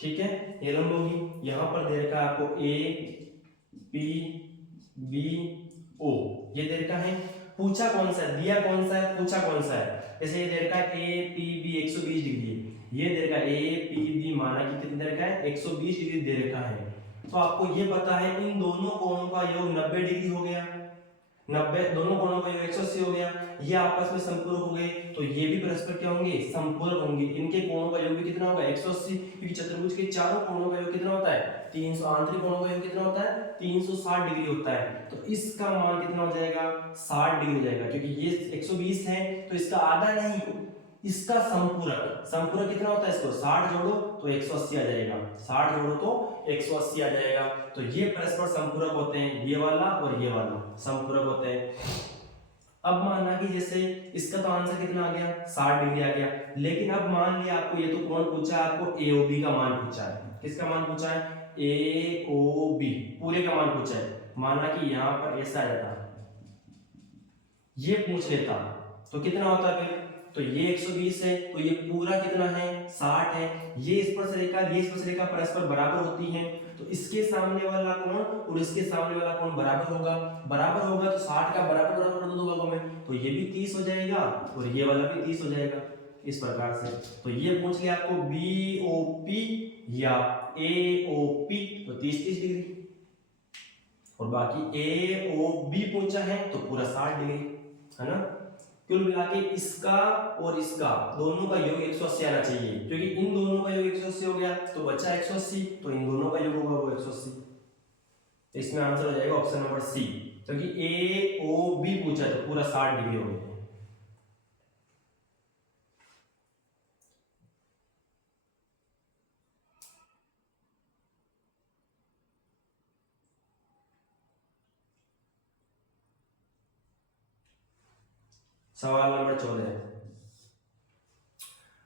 ठीक है, ये लंब होगी। यहां पर दे रखा है आपको ए पी बी ओ, ये दे रखा है। पूछा कौन सा है, दिया कौन सा है, पूछा कौन सा है। जैसे ये दे रखा है ए पी बी 120 डिग्री, ये दे रखा है ए पी बी माना कि कितना दे रखा है 120 डिग्री दे रखा है। तो आपको ये पता है इन दोनों कोणों का योग 90 डिग्री हो गया, 90 दोनों कोणों का योग 180 हो गया, ये आपस में संपूरक हो गए। तो ये भी परस्पर क्या होंगे, संपूरक होंगे। इनके कोणों का योग भी कितना होगा 180, क्योंकि चतुर्भुज के चारों कोणों का योग कितना होता है 300, आंतरिक कोणों का योग कितना होता है 360 डिग्री होता है। तो इसका मान कितना हो जाएगा 60 डिग्री हो जाएगा, क्योंकि ये 120 है तो इसका आधा नहीं, इसका संपूरक, संपूरक कितना होता है, इसको 60 जोड़ो तो 180 आ जाएगा, 60 जोड़ो तो 180 आ जाएगा। तो ये परस्पर संपूरक होते हैं, ये वाला और ये वाला संपूरक होते हैं। अब माना कि जैसे इसका तो आंसर कितना आ गया 60 डिग्री आ गया, लेकिन अब मान लिया आपको ये तो कौन पूछा है, आपको AOB का मान पूछा है। किसका मान पूछा है, AOB पूरे का मान पूछा है। माना कि यहां पर ऐसा आ जाता, ये पूछ लेता तो कितना होता फिर, तो ये 120 है तो ये पूरा कितना है 60 है। ये स्पर्शरेखा, ये स्पर्शरेखा परस्पर बराबर होती है, तो इसके सामने वाला कोण और इसके सामने वाला कोण बराबर होगा, बराबर होगा तो 60 का बराबर बराबर कर दो भागों में, तो ये भी 30 हो जाएगा और ये वाला भी 30 हो जाएगा इस प्रकार से। तो ये पूछ लिया आपको BOP या AOP तो 30-30 डिग्री, और बाकी AOB पूछा है तो पूरा 60 डिग्री है ना। कुल मिला के इसका और इसका दोनों का योग 180 आना चाहिए, क्योंकि इन दोनों का योग 180 हो गया तो बचा 180, तो इन दोनों का योग होगा वो 180। इसमें आंसर हो जाएगा ऑप्शन नंबर सी, क्योंकि AOB पूछा है तो पूरा 60 डिग्री हो गया। सवाल नंबर 14,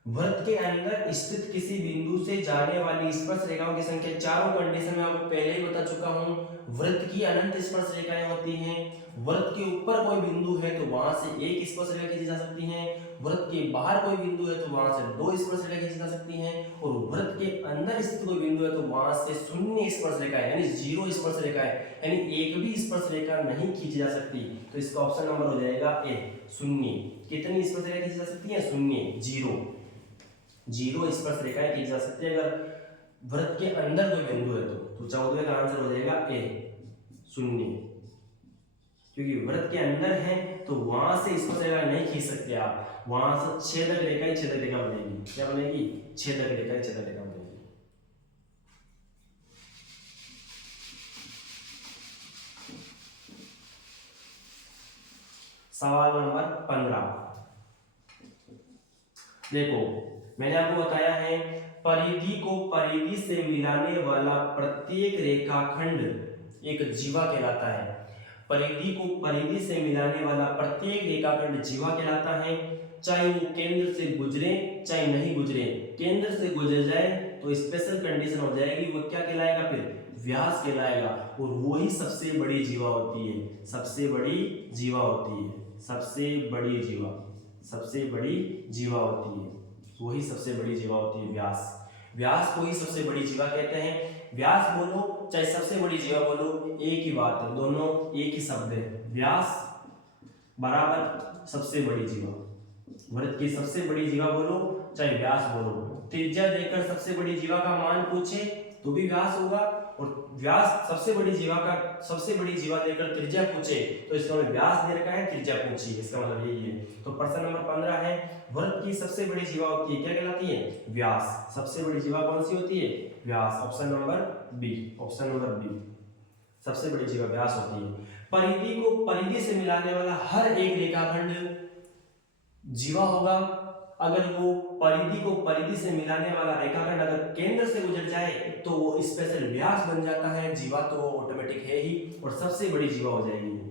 वृत्त के अंदर स्थित किसी बिंदु से जाने वाली स्पर्श रेखाओं की संख्या, चारों कंडीशन में आपको पहले ही बता चुका हूं। वृत्त की अनंत स्पर्श रेखाएं होती हैं, वृत्त के ऊपर कोई बिंदु है तो वहां से एक स्पर्श रेखा खींची जा सकती है, वृत्त के बाहर कोई बिंदु है तो वहां से दो स्पर्श रेखा खींची जा सकती हैं, और वृत्त के अंदर स्थित कोई बिंदु है तो वहां से शून्य स्पर्श रेखा यानी जीरो स्पर्श रेखा यानी एक भी स्पर्श रेखा नहीं खींची जा सकती। तो इसका ऑप्शन नंबर हो जाएगा ए, शून्य। कितनी स्पर्श रेखा खींची जा सकती है, शून्य, जीरो स्पर्श रेखाएं खींची जा सकती है अगर वृत्त के अंदर कोई बिंदु है तो 14वें का आंसर हो जाएगा ए, शून्य। क्योंकि वृत्त के अंदर है तो वहां से स्पर्श रेखा नहीं खींच सकते आप, वहां से छेदक रेखा ही छेदक रेखा बनेगी। क्या बनेगी, छेदक रेखा ही छेदक रेखा बनेगी। सवाल नंबर 15, देखो मैंने आपको बताया है परिधि को परिधि से मिलाने वाला प्रत्येक रेखाखंड एक जीवा कहलाता है। परिधि को परिधि से मिलाने वाला प्रत्येक रेखाखंड जीवा कहलाता है, चाहे वो केंद्र से गुजरे चाहे नहीं गुजरे। केंद्र से गुजर जाए तो स्पेशल कंडीशन हो जाएगी, वो क्या कहलाएगा फिर व्यास कहलाएगा, और वही सबसे बड़ी जीवा होती है, सबसे बड़ी जीवा होती है, सबसे बड़ी जीवा, सबसे बड़ी जीवा होती है, वही सबसे बड़ी जीवा होती है व्यास। व्यास को ही सबसे बड़ी जीवा कहते हैं। व्यास बोलो चाहे सबसे बड़ी जीवा बोलो एक ही बात है, दोनों एक ही शब्द है। व्यास बराबर सबसे बड़ी जीवा, वृत्त की सबसे बड़ी जीवा बोलो चाहे व्यास बोलो। त्रिज्या देकर सबसे बड़ी जीवा का मान पूछे तो भी व्यास होगा, और व्यास सबसे बड़ी जीवा का, सबसे बड़ी जीवा देकर त्रिज्या पूछे तो इसका मतलब व्यास दे रखा है त्रिज्या पूछी, इसका मतलब यही है। तो प्रश्न नंबर 15 है वृत्त की सबसे बड़ी जीवा होती है, क्या कहलाती है व्यास। सबसे बड़ी जीवा कौन सी होती है, व्यास। Option number B, option number B, सबसे बड़ी जीवा व्यास होती है। परिधि को परिधि से मिलाने वाला हर एक रेखाखंड जीवा होगा। अगर वो परिधि को परिधि से मिलाने वाला रेखाखंड अगर केंद्र से गुजर जाए तो वो स्पेशल व्यास बन जाता है, जीवा तो ऑटोमेटिक है ही, और सबसे बड़ी जीवा हो जाएगी।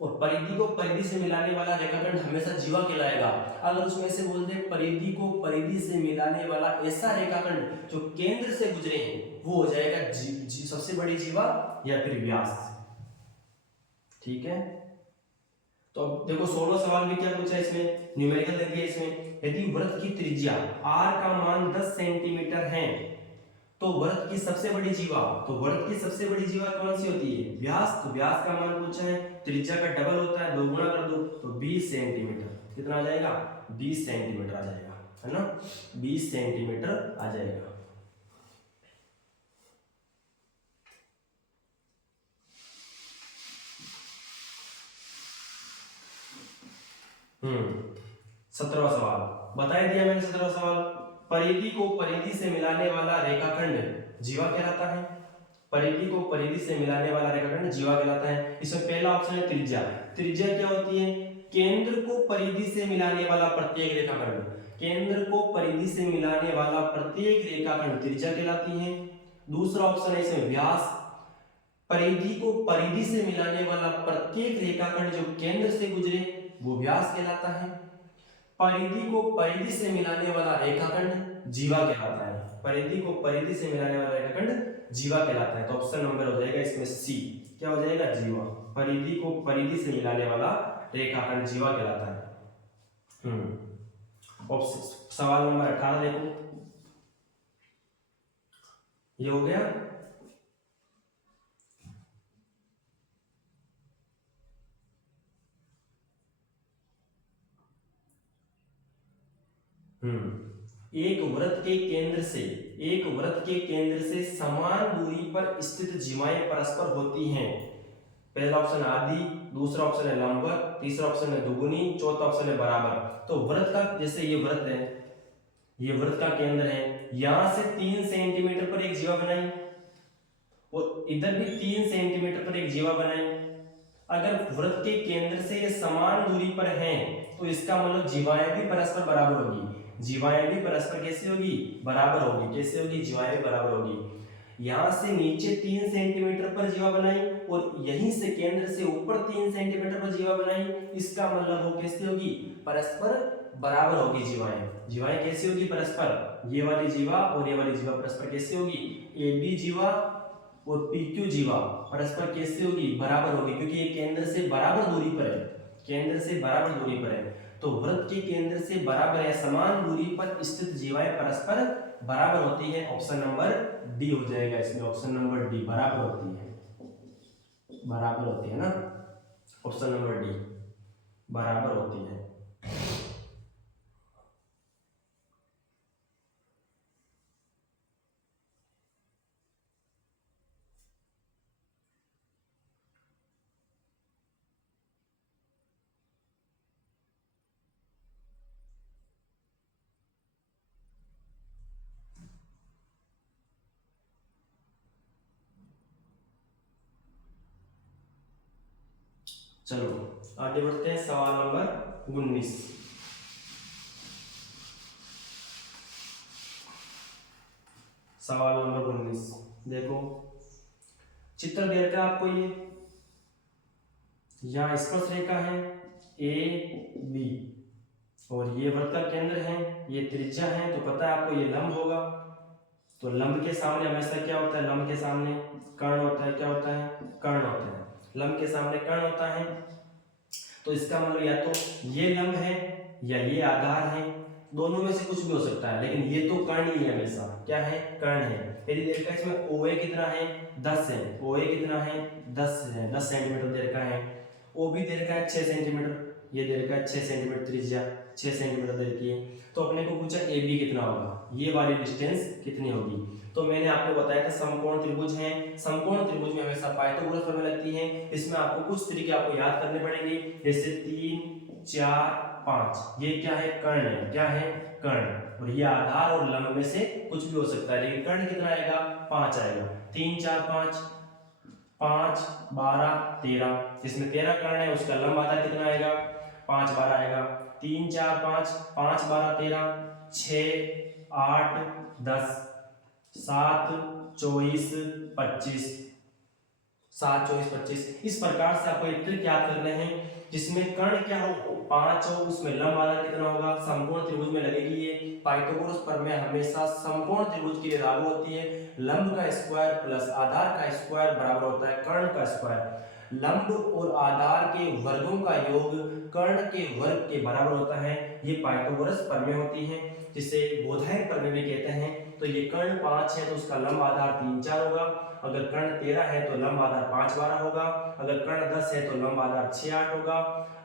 और परिधि को परिधि से मिलाने वाला रेखाखंड हमेशा जीवा कहलाएगा। अगर उसमें से बोल दे परिधि को परिधि से मिलाने वाला ऐसा रेखाखंड जो केंद्र से गुजरे वो हो जाएगा सबसे बड़ी जीवा या फिर व्यास। ठीक है, तो अब देखो 16वां सवाल में क्या पूछा है, इसमें न्यूमेरिकल दे दिया इसमें, यदि वृत्त की त्रिज्या r का मान 10 सेंटीमीटर है तो वृत्त की सबसे बड़ी जीवा, तो वृत्त की सबसे बड़ी जीवा कौन सी होती है, व्यास। तो व्यास का मान पूछा है, त्रिज्या का डबल होता है, 2 गुना कर दो तो 20 सेंटीमीटर, कितना आ जाएगा, 20 सेंटीमीटर आ जाएगा, है ना, 20 सेंटीमीटर आ जाएगा। हम्म 17वां सवाल बता दिया मैंने। 17वां सवाल, परिधि को परिधि से मिलाने वाला रेखाखंड जीवा कहलाता है। परिधि को परिधि से मिलाने वाला रेखाखंड जीवा कहलाता है। इसमें पहला ऑप्शन है त्रिज्या। त्रिज्या क्या होती है, केंद्र को परिधि से मिलाने वाला प्रत्येक रेखाखंड, केंद्र को परिधि से मिलाने वाला प्रत्येक रेखाखंड त्रिज्या कहलाती है। दूसरा ऑप्शन है इसमें व्यास, परिधि को परिधि से मिलाने वाला प्रत्येक रेखाखंड जो केंद्र से गुजरे वो व्यास कहलाता है। परिधि को परिधि से मिलाने वाला रेखाखंड जीवा कहलाता है। परिधि को परिधि से मिलाने वाला रेखाखंड जीवा कहलाता है। तो ऑप्शन नंबर हो जाएगा इसमें सी, क्या हो जाएगा, जीवा। परिधि को परिधि से मिलाने वाला रेखाखंड जीवा कहलाता है। ऑप्शन सवाल नंबर 18 देखो, ये हो गया। एक वृत्त के केंद्र से, एक वृत्त के केंद्र से समान दूरी पर स्थित जीवाएं परस्पर होती हैं। पहला ऑप्शन आदि, दूसरा ऑप्शन है लंबवत, तीसरा ऑप्शन है दुगुनी, चौथा ऑप्शन है बराबर। तो वृत्त का, जैसे ये वृत्त है, ये वृत्त का केंद्र है, यहां से 3 सेंटीमीटर पर एक जीवा बनाई और इधर भी 3 सेंटीमीटर पर एक जीवा बनाई। अगर वृत्त के केंद्र से ये समान दूरी पर हैं तो इसका मतलब जीवाएं भी परस्पर बराबर होगी। जीवाएं भी परस्पर कैसे होगी, बराबर होगी। कैसे होगी, जीवाएं भी बराबर होगी। यहां से नीचे 3 सेंटीमीटर पर जीवा बनाई और यहीं से केंद्र से ऊपर 3 सेंटीमीटर पर जीवा बनाई, इसका मतलब वो कैसे होगी, परस्पर बराबर होगी जीवाएं। जीवाएं कैसी होगी, परस्पर, ये वाली जीवा और ये वाली जीवा परस्पर कैसे होगी, ए बी जीवा और पी क्यू जीवा परस्पर कैसे होगी, बराबर होगी, क्योंकि ये केंद्र से बराबर दूरी पर है, केंद्र से बराबर दूरी पर है। तो वृत्त के केंद्र से बराबर या समान दूरी पर स्थित जीवाएं परस्पर बराबर होती है। ऑप्शन नंबर डी हो जाएगा इसमें, ऑप्शन नंबर डी बराबर होती है, बराबर होती है ना, ऑप्शन नंबर डी बराबर होती है। चलो आगे बढ़ते हैं, सवाल नंबर 19। सवाल नंबर 19 देखो, चित्र दे रखा है आपको, ये यहाँ स्पर्श रेखा है ए बी और ये वृत्त का केंद्र है, ये त्रिज्या है, तो पता है आपको ये लंब होगा। तो लंब के सामने हमेशा क्या होता है, लंब के सामने कर्ण होता है, क्या होता है, कर्ण होता है, लंब के सामने कर्ण होता है। तो इसका मतलब या तो ये लंब है या ये आधार है, दोनों में से कुछ भी हो सकता है, लेकिन ये तो कर्ण ही है, हमेशा क्या है, कर्ण है। यदि देखा इसमें OA कितना है, 10 है, OA कितना है, 10 है, 10 सेंटीमीटर दे रखा है। OB दे रखा है 6 सेंटीमीटर, ये दे रखा है 6 सेंटीमीटर त्रिज्या, 6 सेंटीमीटर दे रखी है। तो अपने को पूछा AB कितना होगा, ये वाली डिस्टेंस कितनी होगी। तो मैंने आपको बताया था समकोण त्रिभुज है, समकोण त्रिभुज में हमेशा पाइथागोरस प्रमेय लगती है। इसमें आपको कुछ तरीके आपको याद करने पड़ेंगे, जैसे 3 4 5, ये क्या है, कर्ण है, क्या है, कर्ण, और ये आधार और लंब में से कुछ भी हो सकता है, लेकिन कर्ण कितना आएगा, 5 आएगा। 3 4 5, 5 12 13, जिसमें 13 कर्ण है उसका लंब आधार कितना आएगा, 5 12 आएगा। 3 4 5, 5 12 13, 6 8 10, 7 24 25, 7 24 25। इस प्रकार से आपको एक ट्रिक याद करने हैं जिसमें कर्ण क्या हो, 5 हो, उसमें लंब आधार कितना होगा, समकोण त्रिभुज में लगेगी ये। पाइथागोरस प्रमेय हमेशा समकोण त्रिभुज के लिए लागू होती है। लंब का स्क्वायर प्लस आधार का स्क्वायर बराबर होता है कर्ण का स्क्वायर। लंब और आधार के वर्गों का योग कर्ण के वर्ग के बराबर होता है। ये पाइथागोरस प्रमेय होती है, जिसे बोधायन प्रमेय भी कहते हैं। तो ये कर्ण 5 है तो उसका लंब आधार 3 4 होगा। अगर कर्ण 13 है तो लंब आधार 5 12 होगा। अगर कर्ण 10 है तो लंब आधार 6 8 होगा।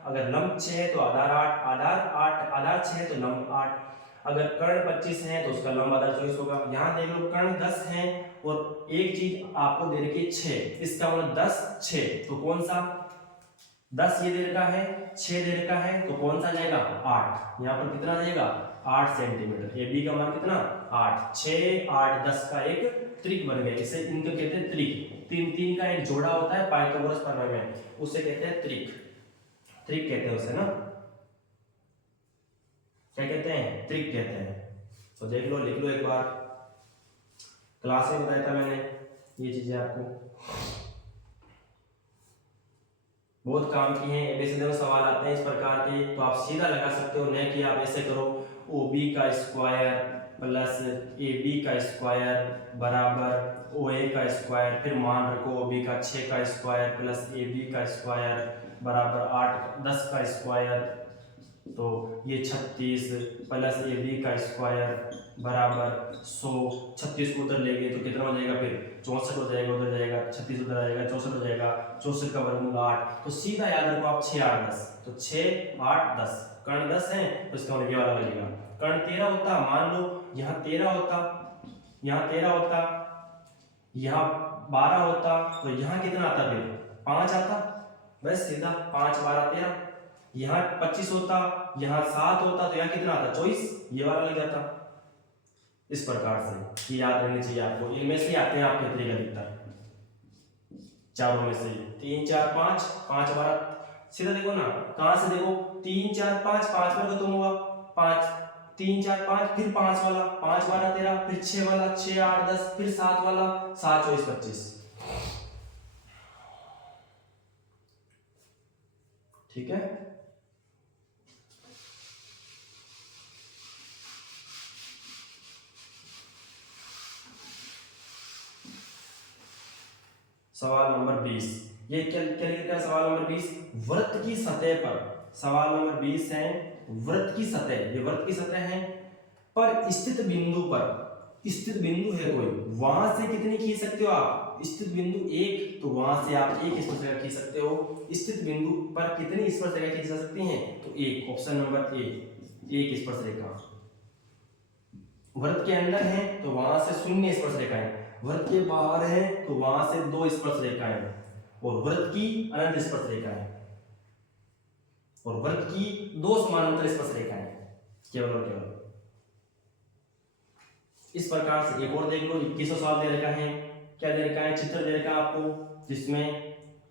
अगर लंब 6 है तो आधार 8 आधार 6 है तो लंब 8। अगर कर्ण 25 है तो उसका लंब आधार 24 होगा। यहाँ देख लो कर्ण 10 है और एक चीज आपको दे रखी है 6, इसका मतलब 10 6 तो कौन सा 10 ये दे रखा है, 6 दे रखा है तो कौन सा जाएगा 8। यहाँ पर कितना जाएगा 8 सेंटीमीटर। ए बी का मान कितना 8 6 8 10 का एक त्रिक बन गया। इसे इनको कहते हैं त्रिक। तीन का एक जोड़ा होता है पाइथागोरस प्रमेय में, उसे कहते हैं त्रिक। त्रिक कहते हैं उसे ना, क्या कहते हैं त्रिक कहते हैं। तो देख लो लिख लो एक बार, क्लास में बताया था मैंने ये चीजें आपको, बहुत काम की हैं। एबीसीडी में सवाल आते हैं इस प्रकार के, तो आप सीधा लगा सकते हो, नहीं कि आप ऐसे करो ओ बी का स्क्वायर प्लस ए बी का स्क्वायर बराबर ओ ए का स्क्वायर, फिर मान रखो ओ बी का 6 का स्क्वायर प्लस ए बी का स्क्वायर बराबर 8 10 का स्क्वायर, तो ये 36 प्लस ए बी का स्क्वायर बराबर 100। 36 को उधर ले गए तो कितना हो जाएगा, फिर 64 हो जाएगा, उधर जाएगा 36 उधर आएगा 64 हो जाएगा, 64 का वर्गमूल 8। तो सीधा याद रखो आप 6 8 10, तो 6 8 10 कर्ण 10 है तो इसका मतलब ये वाला लगेगा। कर्ण 13 होता, मान लो यहाँ 13 होता, यहाँ 13 होता, यहाँ 12 होता, तो यहाँ कितना आता, फिर 5 आता, बस सीधा 5 12 13। यहाँ 25 होता, यहाँ 7 होता, तो यहाँ कितना आता 24, ये वाला लग जाता। इस प्रकार से ये याद रहनी चाहिए आपको। इनमें से आते हैं आपके तरीके अधिकतर, चारों में से 3 4 5 5 12 सीधा देखो ना, कहां से देखो 3 4 5 5 पर खत्म हुआ, 5 3 4 5 फिर 5 वाला 5 12 13, फिर 6 वाला 6 8 10, फिर 7 वाला 7 24 25। ठीक है, सवाल नंबर 20। ये क्या लिखा है सवाल नंबर 20, वृत्त की सतह पर। सवाल नंबर 20 है वृत्त की सतह, ये वृत्त की सतह है पर स्थित बिंदु पर, स्थित बिंदु है कोई, वहां से कितनी खींच सकते हो आप, स्थित बिंदु 1, तो वहां से आप एक स्पर्शरेखा खींच सकते हो। स्थित बिंदु पर कितनी स्पर्शरेखा खींच सकती हैं, तो एक, ऑप्शन नंबर ए, एक स्पर्शरेखा। वृत्त के अंदर है तो वहां से 0 स्पर्शरेखाएं, वृत्त के बाहर है तो वहां से 2 स्पर्शरेखाएं, और वृत्त की अनंत स्पर्शरेखाएं, और वृत्त की 2 समानांतर स्पर्शरेखाएं, केवल और केवल। इस प्रकार से एक और देख लो, 21वां सवाल दे रखा है, क्या दे रखा है, चित्र दे रखा है आपको, जिसमें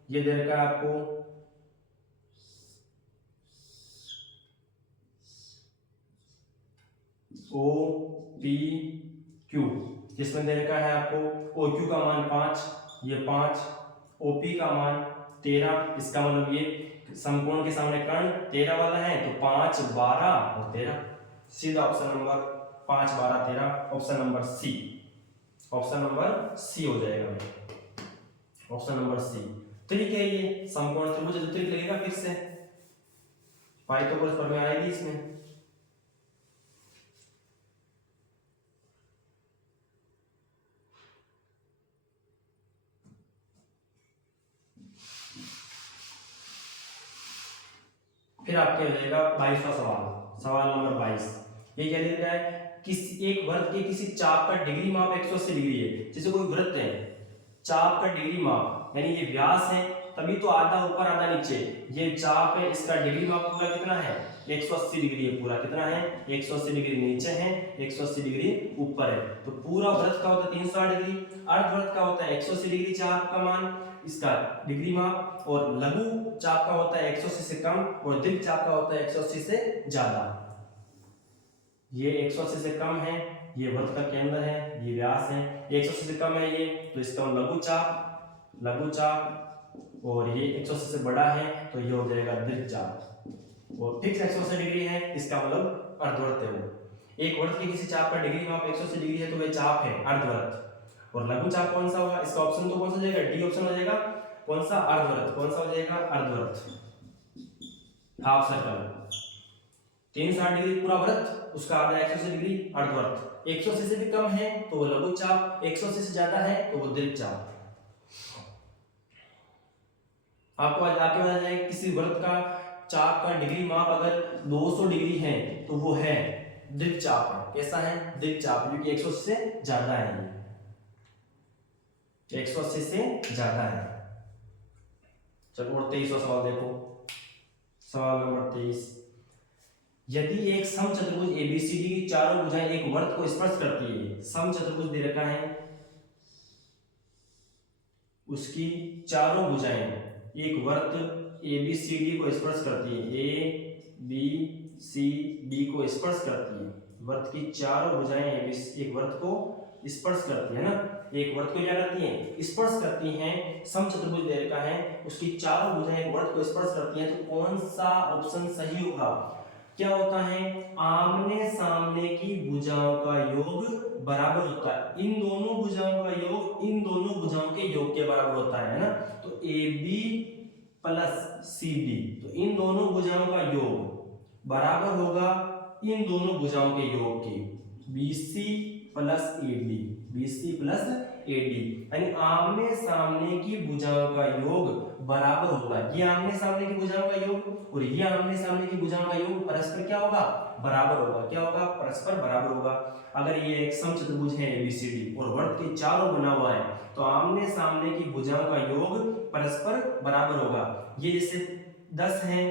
ये दे रखा है आपको ओ पी क्यू, जिसमें दे रखा है आपको ओ क्यू का मान 5, ये 5, ओ पी का मान 13। इसका मतलब ये समकोण के सामने कर्ण 13 वाला है तो 5 12 और 13, सीधा option number 5 12 13, option number C, option number C हो जाएगा, ऑप्शन नंबर सी। त्रिक है ये, समकोण त्रिभुज जो त्रिक लगेगा फिर से, पाइथागोरस प्रमेय आएगी इसमें। फिर आपके हो जाएगा 22वां सवाल, सवाल नंबर 22। ये क्या लिखा है, किसी एक वृत्त के किसी चाप का डिग्री माप 180 डिग्री है। जैसे कोई वृत्त है, चाप का डिग्री माप यानी ये व्यास है, तभी तो आधा ऊपर आधा नीचे, ये चाप है, इसका डिग्री माप पूरा कितना है 180 डिग्री है। पूरा कितना है 180 डिग्री नीचे है, 180 डिग्री ऊपर है, तो पूरा वृत्त का होता है 360 डिग्री, अर्धवृत्त का होता है 180 डिग्री चाप का मान, इसका डिग्री माप, और लघु चाप का होता है 180 से कम, और दीर्घ चाप का होता है 180 से ज्यादा। ये 180 से कम है, ये वृत्त का केंद्र है, ये व्यास है, 180 से कम है ये, तो इसका लघु चाप, लघु चाप, और ये 180 से बड़ा है तो ये हो जाएगा दीर्घ चाप, और फिक्स 180 डिग्री है, इसका मतलब अर्धवृत्त है वो। एक वृत्त के किसी चाप का डिग्री माप 180 डिग्री है तो वह चाप है अर्धवृत्त। और लघु चाप कौन सा होगा, इसका ऑप्शन तो कौन सा हो जाएगा, डी ऑप्शन हो जाएगा, कौन सा अर्धवृत्त, कौन सा हो जाएगा अर्धवृत्त। हाफ सर्कल 360 डिग्री पूरा वृत्त, उसका आधा 180 डिग्री अर्धवृत्त। 180 से भी कम है तो वो लघु चाप, 180 से ज्यादा है तो वो दीर्घ चाप। आपको आज आपके पास है किसी वृत्त का चाप का डिग्री माप अगर 200 डिग्री है तो वो है दीर्घ चाप है। कैसा है? दीर्घ चाप, क्योंकि 180 से ज्यादा है, 180 से ज्यादा है। चलो और 23वां सवाल देखो, सवाल नंबर 23। यदि एक समचतुर्भुज एबीसीडी की चारों भुजाएं एक वर्त को स्पर्श करती है, समचतुर्भुज दे रखा है, उसकी चारों भुजाएं एक वर्त एबीसीडी को स्पर्श करती है, ए बी सी डी को स्पर्श करती है, वर्त की चारों भुजाएं एक वर्त को स्पर्श करती है ना, एक वर्त को क्या करती हैं? स्पर्श करती हैं। समचतुर्भुज दे रखा है, उसकी चारों भुजाएं एक वर्त को स्पर्श करती हैं, तो कौन सा ऑप्शन सही होगा? क्या होता है? आमने सामने की भुजाओं का योग बराबर होता है, इन दोनों भुजाओं का योग इन दोनों भुजाओं के योग के बराबर होता है ना। तो A B plus C D, तो इन दोनों भुजाओं का योग बराबर होगा इन दोनों भुजाओं के योग के, B C plus A D, B C plus A D, यानी आमने सामने की भुजाओं का योग बराबर होगा। ये आमने सामने की भुजाओं का योग और ये आमने सामने की भुजाओं का योग परस्पर क्या होगा? बराबर होगा। क्या होगा? परस्पर बराबर होगा। अगर ये एक समचतुर्भुज है एबीसीडी और वर्त के चारों बना हुआ है तो आमने सामने की भुजाओं का योग परस्पर बराबर होगा। ये जैसे 10 है,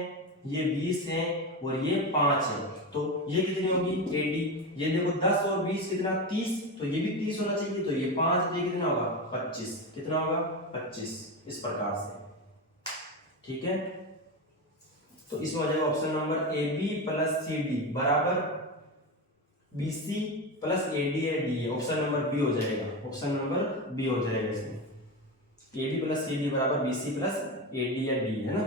ये 20 है और ये 5 है, तो ये कितनी होगी? एडी। ये देखो 10 और 20 कितना? 30, तो ये भी 30 होना चाहिए, तो ये 5, ये कितना होगा? 25। कितना होगा? 25। इस प्रकार से, ठीक है। तो इसमें हो जाएगा option number A B plus C D बराबर B C plus A D है, डी है, ऑप्शन नंबर बी हो जाएगा, ऑप्शन नंबर बी हो जाएगा इसमें। A B plus C D बराबर B C plus A D या डी है ना।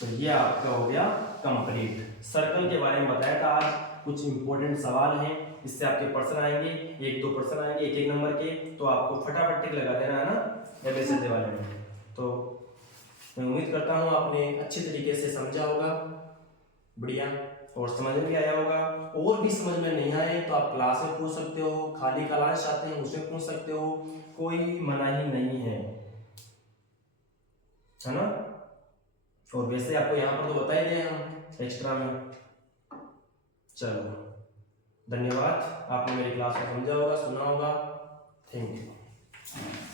तो ये आपका हो गया कंप्लीट। सर्कल के बारे में बताया था आज, कुछ इंपॉर्टेंट सवाल हैं, इससे आपके प्रश्न आएंगे, 1-2 प्रश्न आएंगे 1-1 नंबर के, तो आपको फटाफट टिक लगा देना है ना एबीसीडी वाले में। तो मैं उम्मीद करता हूँ आपने अच्छे तरीके से समझा होगा, बढ़िया, और समझ में भी आया होगा। और भी समझ में नहीं आए तो आप क्लास में पूछ सकते हो, खाली क्लास चाहते हैं उसमें पूछ सकते हो, कोई मनाही नहीं है ना। और वैसे आपको यहाँ पर तो बता ही दिए हम एक्स्ट्रा में। चलो धन्यवाद, आपने मेरी क्लास को समझा होगा, सुना होगा। Thank you.